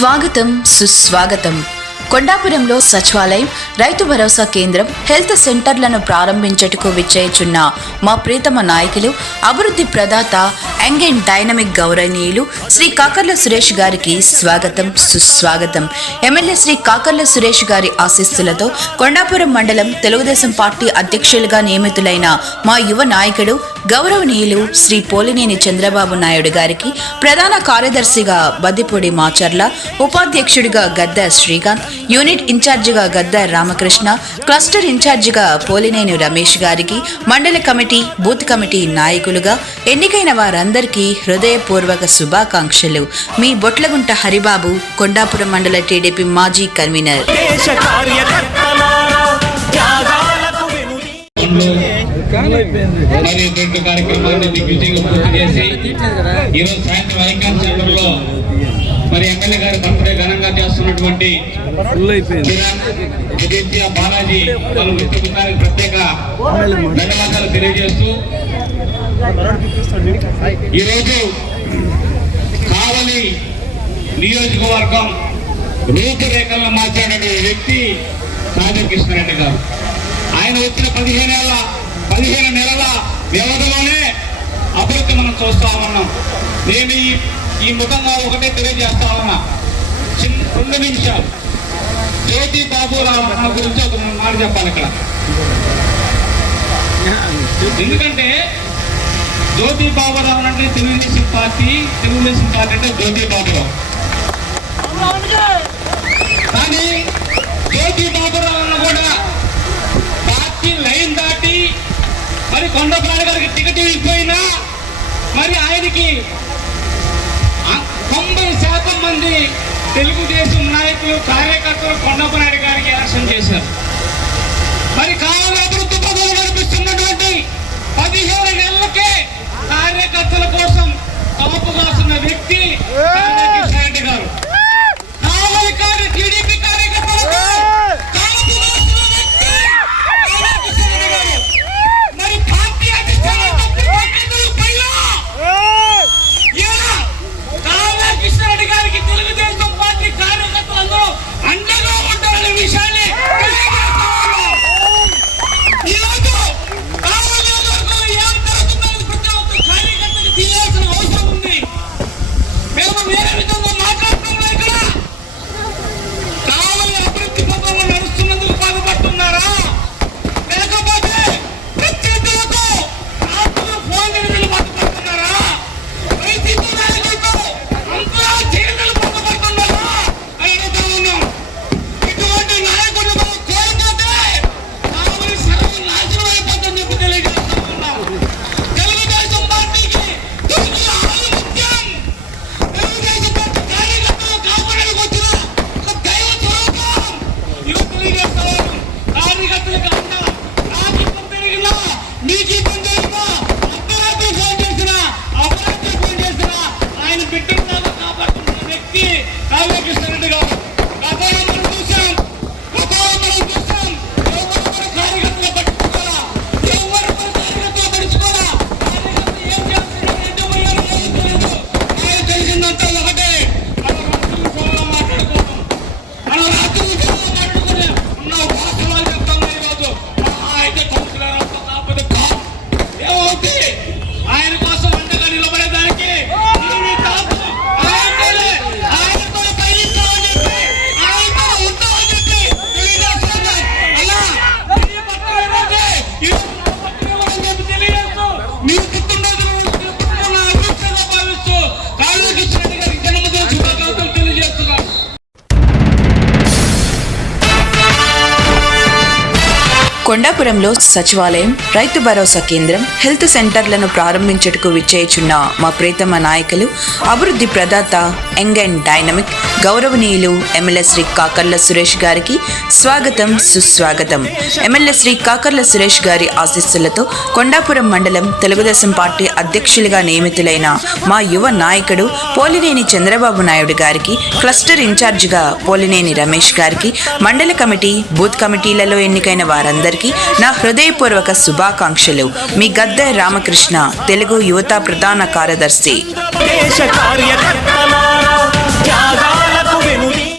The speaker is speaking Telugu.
స్వాగతం సుస్వాగతం. కొండాపురంలో సచివాలయం రైతు భరోసా కేంద్రం హెల్త్ సెంటర్లను ప్రారంభించటకు విచ్చేయుచున్న మా ప్రీతమ నాయకులు అభివృద్ధి ప్రదాత యంగ్ అండ్ డైనమిక్ గౌరవనీయులు శ్రీ కాకర్ల సురేష్ గారికి స్వాగతం సుస్వాగతం. ఎమ్మెల్యే శ్రీ కాకర్ల సురేష్ గారి ఆశీస్సులతో కొండాపురం మండలం తెలుగుదేశం పార్టీ అధ్యక్షులుగా నియమితులైన మా యువ నాయకుడు గౌరవనీయులు శ్రీ పోలినేని చంద్రబాబు నాయుడు గారికి ప్రధాన కార్యదర్శిగా బద్దిపూడి మాచర్ల ఉపాధ్యక్షుడిగా గద్ద శ్రీకాంత్ యూనిట్ ఇన్ఛార్జిగా గద్ద రామకృష్ణ క్లస్టర్ ఇన్ఛార్జిగా పోలినేని రమేష్ గారికి మండల కమిటీ బూత్ కమిటీ నాయకులుగా ఎన్నికైన వారందరికీ హృదయపూర్వక శుభాకాంక్షలు. మీ బొట్లగుంట హరిబాబు కొండాపురం మండల టీడీపీ మాజీ కన్వీనర్. దేశ మరియు రెండు కార్యక్రమాన్ని దిగ్విజయంగా పూర్తి చేసి ఈరోజు సాయంత్రం ఐకాన్ సెంటర్ మరి ఎమ్మెల్యే గారి బర్త్డే ఘనంగా చేస్తున్నటువంటి బాలాజీ వాళ్ళ వృత్తికి ప్రత్యేక ధన్యవాదాలు తెలియజేస్తూ ఈరోజు కావలి నియోజకవర్గం రూపురేఖలను మార్చాడే వ్యక్తి రాజకృష్ణారెడ్డి గారు. ఆయన వచ్చిన పదిహేనేళ్ళ పదిహేను నెలల వ్యవధిలోనే అభివృద్ధి మనం చూస్తా ఉన్నాం. నేను ఈ ఈ ముఖంగా ఒకటే తెలియజేస్తా ఉన్నా. చిన్న రెండు నిమిషాలు. జ్యోతి బాబురావు అన్న గురించి ఒక మాట చెప్పాలి ఇక్కడ. ఎందుకంటే జ్యోతి బాబురావు అంటే తెలుగుదేశం పార్టీ తెలుగుదేశం పార్టీ అంటే జ్యోతి బాబురావు కానీ జ్యోతి బాబురావు అన్న కూడా కొండపాల గారికి టికెట్ ఇవ్వకపోయినా మరి ఆయనకి తొంభై శాతం మంది తెలుగుదేశం నాయకులు కార్యకర్తలు కొండపనాయుడు గారికి ఎలక్షన్ చేశారు. మరి కావాలి అభివృద్ధి పదవులు కనిపిస్తున్నటువంటి పదిహేను కొండాపురంలో సచివాలయం రైతు భరోసా కేంద్రం హెల్త్ సెంటర్లను ప్రారంభించటకు విచ్చేయుచున్న మా ప్రీతమ నాయకులు అభివృద్ధి ప్రదాత యంగ్ అండ్ డైనమిక్ గౌరవనీయులు ఎమ్మెల్యే శ్రీ కాకర్ల సురేష్ గారికి స్వాగతం సుస్వాగతం. ఎమ్మెల్యే శ్రీ కాకర్ల సురేష్ గారి ఆశీస్సులతో కొండాపురం మండలం తెలుగుదేశం పార్టీ అధ్యక్షులుగా నియమితులైన మా యువ నాయకుడు పోలినేని చంద్రబాబు నాయుడు గారికి క్లస్టర్ ఇన్ఛార్జిగా పోలినేని రమేష్ గారికి మండల కమిటీ బూత్ కమిటీలలో ఎన్నికైన వారందరికీ అందరికీ నా హృదయపూర్వక శుభాకాంక్షలు. మీ గద్దె రామకృష్ణ తెలుగు యువత ప్రధాన కార్యదర్శి.